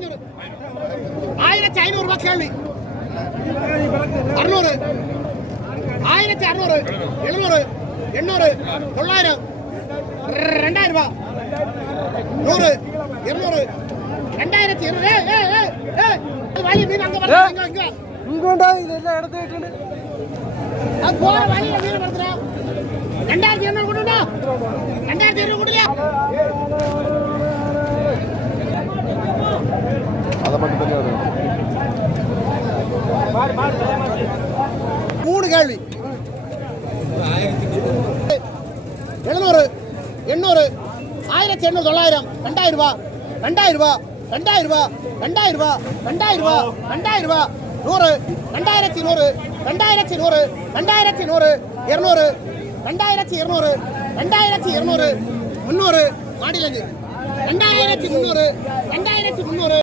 1500 ரூபாய் கேள்வி. 600 1600 700 800 900 2000 ரூபாய் 100 200 2200 வழி மீன் அங்க வரங்க இங்க இங்கடா இதெல்லாம் எடுத்து வைக்கணும். அது போற வழியில மீன் வருதுடா. 2200 கொடுடா. 2200 கொடுல. அத மட்டும் தனியா வரும். 3 கேள்வி. 700 800 1800 900 2000 ரூபாய் 2000 ரூபாய் 2000 ரூபாய் 2000 ரூபாய் 2000 ரூபாய் 2000 ரூபாய் 100 2100 2100 2100 200 2200 2200 300 மாடிலங்க 2300 2300